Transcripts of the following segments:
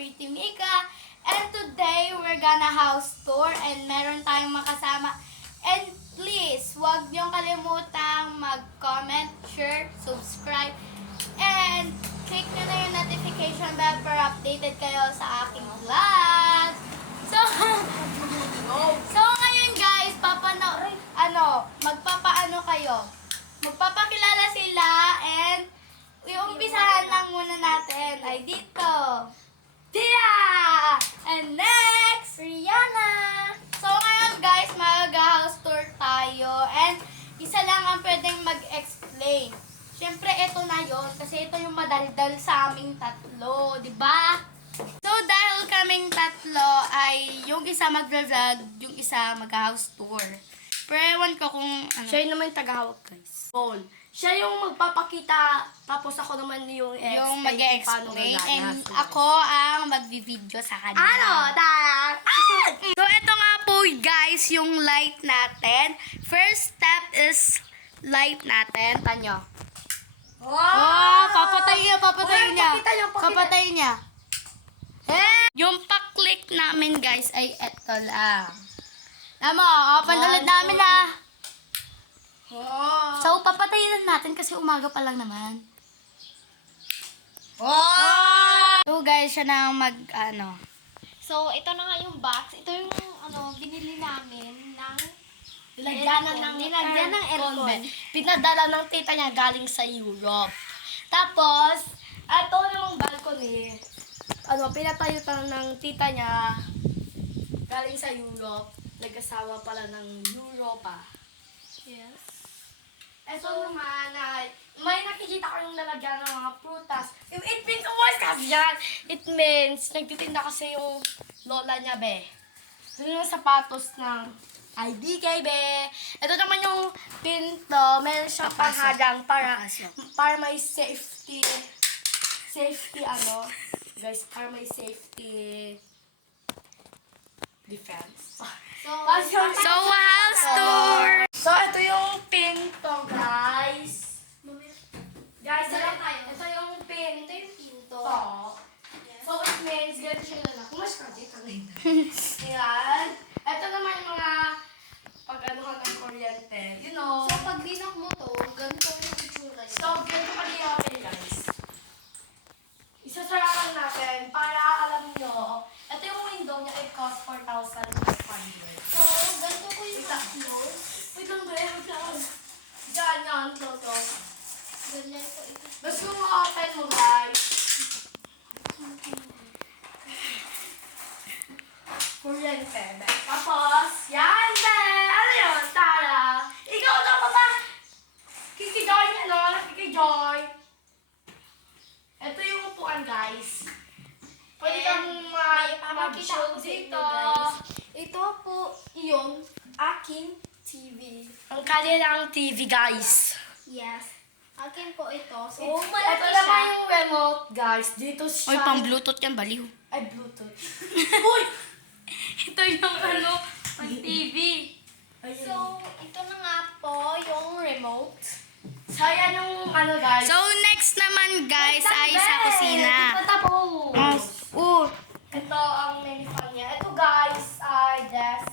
Pretty Mika. And today, we're gonna house tour and meron tayong makasama. And please, huwag niyong kalimutang mag-comment, share, subscribe, and click nyo na yung notification bell para updated kayo sa aking vlog. So ngayon guys, magpapaano kayo? Magpapakilala sila and iumpisahan lang muna natin ay dito. Tia! And next, Rihanna! So ngayon guys, mag-house tour tayo and isa lang ang pwedeng mag-explain. Siyempre, ito na yon kasi ito yung madaldal sa aming tatlo, di ba? So, dahil kaming tatlo ay yung isa mag-vlog, yung isa mag-house tour. Pero ewan ko kung ano. Siya yung naman yung tagahawak, guys. Paul. Siya yung magpapakita, tapos ako naman yung Yung mag-explain. and ako ang magvi-video sa kanya. Ano? Tara! So, ito nga po guys, yung light natin. First step is light natin. Tanyo. Oh, papatayin niya. Papatayin niya. Yung pa-click namin guys ay eto lang. Tama, open ulit namin So, papatayin natin kasi umaga pa lang naman. So guys, siya na ang So, ito na nga yung box. Ito yung binili namin ng Nilagyan ng aircon. Pinadala ng tita niya galing sa Europe. Tapos, ito yung balcony. Pinatayo ng tita niya galing sa Europe. Nag-asawa pala ng Europa. Yes. Ito naman ay may nakikita ko yung lalagyan ng mga prutas. It means uwas kasi yan. It means nagtitinda kasi yung lola niya, be. Ito yung sapatos ng IDK, be. Ito naman yung pinto. Meron siyang panghadang para may safety. Guys, para may safety defense. So, house tour! So, ito yung pinto, guys. Guys, ito yung pinto. Ito yung pinto. So, it means, ganito siya na. Kumas ka dito. Ayan. Ito naman yung mga pag-anuhan ng kuryente. You know. So, pag binok mo to, ganito yung itsura niya. So, ganito kaliyapin, guys. Isasarakan natin para alam nyo. Ito yung window niya, it cost 4,500. So, ganito ko yung close. Wait lang, be. Wait lang. Yan, close. Ganyan ko ito. Tapos yung open mo, guys. Kuryente, be. Tapos, yan, be. Ano yun? Tara. Ikaw na pa. Kikijoy niya, no? Kikijoy. Ito yung upuan, guys. Pwede kang mag-show dito. Ito po yung aking TV. Ang kanilang TV, guys. Yes. Akin po ito. So, Ito malaki naman siya. yung remote, guys. Dito siya. Uy, pang Bluetooth yan, baliw. Ay, Bluetooth. Uy! Ito yung pang TV. Ayun. So, ito na nga po yung remote. So, yan yung guys. So, next naman guys ay sa kusina. Ito ang menu fan niya. Ito, guys, ay desk.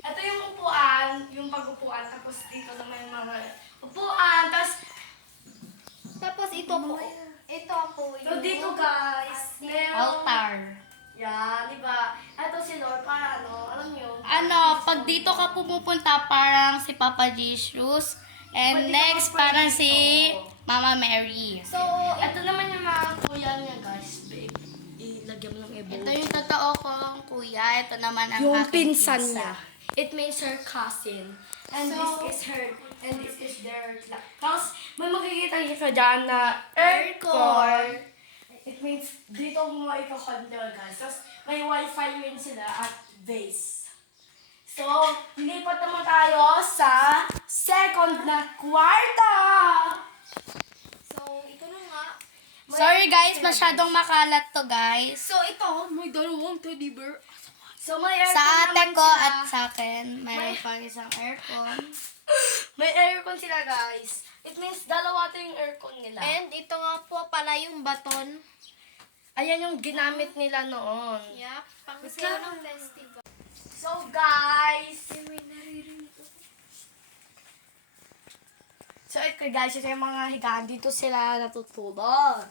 Ito yung upuan, yung pag-upuan. Tapos dito naman yung mga upuan. Tapos ito po. Ito po yung... So, dito, guys, meron... Altar. Yan, di ba? Ito si Lord, para alam nyo. Pag dito ka pumupunta, parang si Papa Jesus. And Pwede next, ka parang dito. si Mama Mary. So, ito naman yung mga kuya niya, guys. Babe, ilagyan mo ng ebo. Ito yung totoo kong kuya. Ito naman ang Yung aking pinsan pinsan. niya. It means her cousin. And So- this is her. And this is their. Tapos, may makikita ka dyan na aircon. It means dito mo ika-control, guys. Tapos, may wifi rin sila at base. So, lilipat naman tayo sa second na kwarto. So, ito na nga. Sorry guys, masyadong makalat to guys. So, ito, may dalawang teddy bear. So, may aircon Sa ate naman ko sila. at sa akin, mayroon pang isang aircon. May aircon sila, guys. It means dalawa ito yung aircon nila. And ito nga po pala yung baton. Ayan yung ginamit nila noon. Yup, pang sayo ng festival. So guys, so ito guys, ito yung mga higaan. Dito sila natutulog.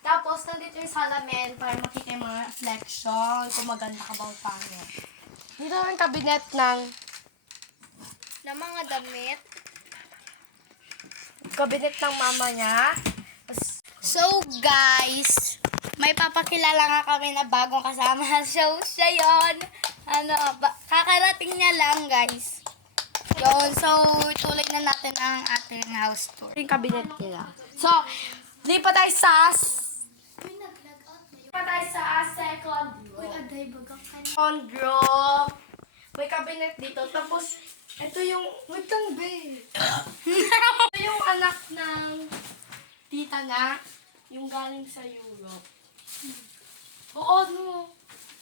Tapos nandito yung salamin para makita yung mga reflection kung maganda ka ba o paano. Dito yung kabinet ng Na mga damit. mama niya. Tapos, So guys, may papakilala nga kami na bagong kasama. So siya yun. Kakarating niya lang guys. Yun, so tuloy na natin ang ating house tour. yung kabinet nila. So, lipat tayo sa second room. May cabinet dito. Tapos, ito yung, wait lang, babe. Ito yung anak ng tita na, yung galing sa Europe. Oo, no.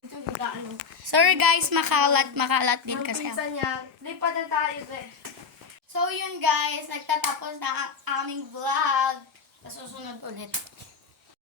Ito yung ano. Sorry guys, makalat din Yung kasi. pinsan niya, lipat na tayo, babe. So yun guys, nagtatapos na ang aming vlog. Susunod ulit.